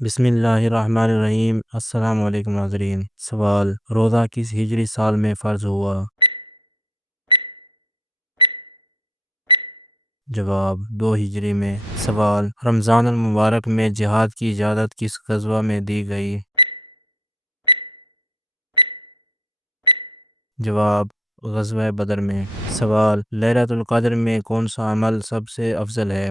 بسم اللہ الرحمن الرحیم۔ السلام علیکم ناظرین۔ سوال: روزہ کس ہجری سال میں فرض ہوا؟ جواب: 2 ہجری میں۔ سوال: رمضان المبارک میں جہاد کی اجازت کس غزوہ میں دی گئی؟ جواب: غزوہ بدر میں۔ سوال: لیلۃ القدر میں کون سا عمل سب سے افضل ہے؟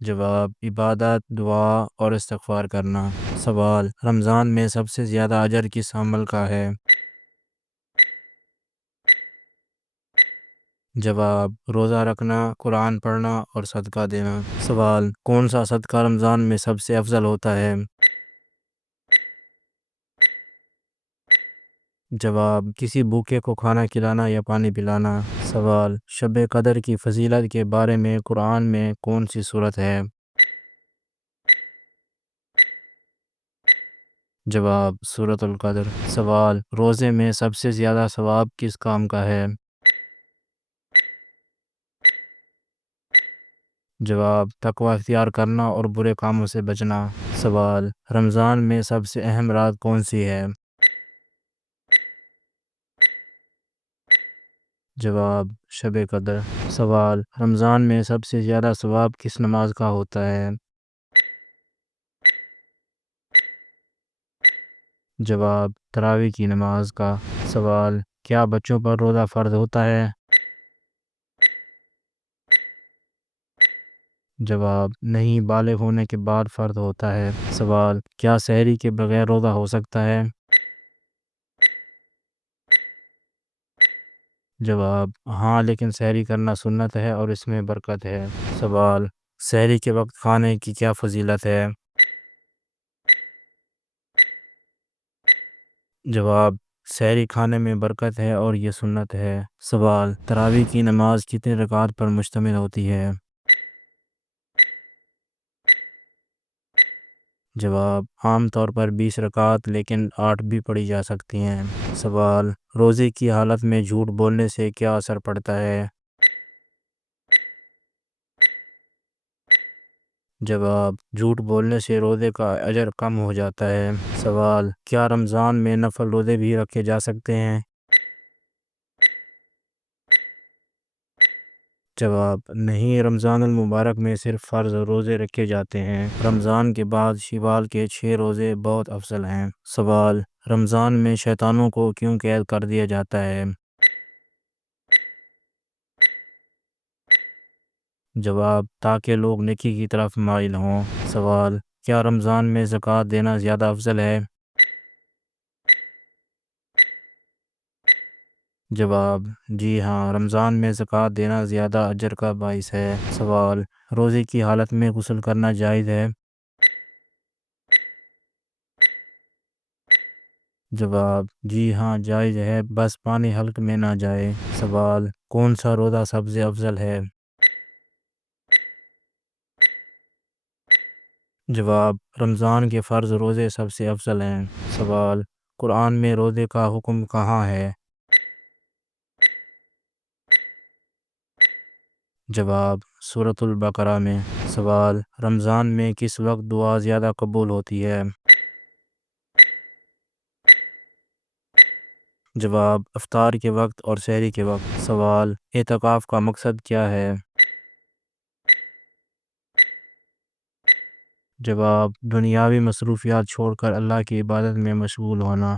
جواب: عبادت، دعا اور استغفار کرنا۔ سوال: رمضان میں سب سے زیادہ اجر کس عمل کا ہے؟ جواب: روزہ رکھنا، قرآن پڑھنا اور صدقہ دینا۔ سوال: کون سا صدقہ رمضان میں سب سے افضل ہوتا ہے؟ جواب: کسی بھوکے کو کھانا کھلانا یا پانی پلانا۔ سوال: شب قدر کی فضیلت کے بارے میں قرآن میں کون سی صورت ہے؟ جواب: سورۃ القدر۔ سوال: روزے میں سب سے زیادہ ثواب کس کام کا ہے؟ جواب: تقوی اختیار کرنا اور برے کاموں سے بچنا۔ سوال: رمضان میں سب سے اہم رات کون سی ہے؟ جواب: شب قدر۔ سوال: رمضان میں سب سے زیادہ ثواب کس نماز کا ہوتا ہے؟ جواب: تراویح کی نماز کا۔ سوال: کیا بچوں پر روزہ فرض ہوتا ہے؟ جواب: نہیں، بالغ ہونے کے بعد فرض ہوتا ہے۔ سوال: کیا سحری کے بغیر روزہ ہو سکتا ہے؟ جواب: ہاں، لیکن سحری کرنا سنت ہے اور اس میں برکت ہے۔ سوال: سحری کے وقت کھانے کی کیا فضیلت ہے؟ جواب: سحری کھانے میں برکت ہے اور یہ سنت ہے۔ سوال: تراویح کی نماز کتنے رکعت پر مشتمل ہوتی ہے؟ جواب: عام طور پر 20 رکعت، لیکن 8 بھی پڑھی جا سکتی ہیں۔ سوال: روزے کی حالت میں جھوٹ بولنے سے کیا اثر پڑتا ہے؟ جواب: جھوٹ بولنے سے روزے کا اجر کم ہو جاتا ہے۔ سوال: کیا رمضان میں نفل روزے بھی رکھے جا سکتے ہیں؟ جواب: نہیں، رمضان المبارک میں صرف فرض روزے رکھے جاتے ہیں۔ رمضان کے بعد شوال کے 6 روزے بہت افضل ہیں۔ سوال: رمضان میں شیطانوں کو کیوں قید کر دیا جاتا ہے؟ جواب: تاکہ لوگ نیکی کی طرف مائل ہوں۔ سوال: کیا رمضان میں زکوٰۃ دینا زیادہ افضل ہے؟ جواب: جی ہاں، رمضان میں زکوٰۃ دینا زیادہ اجر کا باعث ہے۔ سوال: روزے کی حالت میں غسل کرنا جائز ہے؟ جواب: جی ہاں، جائز ہے، بس پانی حلق میں نہ جائے۔ سوال: کون سا روزہ سب سے افضل ہے؟ جواب: رمضان کے فرض روزے سب سے افضل ہیں۔ سوال: قرآن میں روزے کا حکم کہاں ہے؟ جواب: سورۃ البقرہ میں۔ سوال: رمضان میں کس وقت دعا زیادہ قبول ہوتی ہے؟ جواب: افطار کے وقت اور سحری کے وقت۔ سوال: اعتکاف کا مقصد کیا ہے؟ جواب: دنیاوی مصروفیات چھوڑ کر اللہ کی عبادت میں مشغول ہونا۔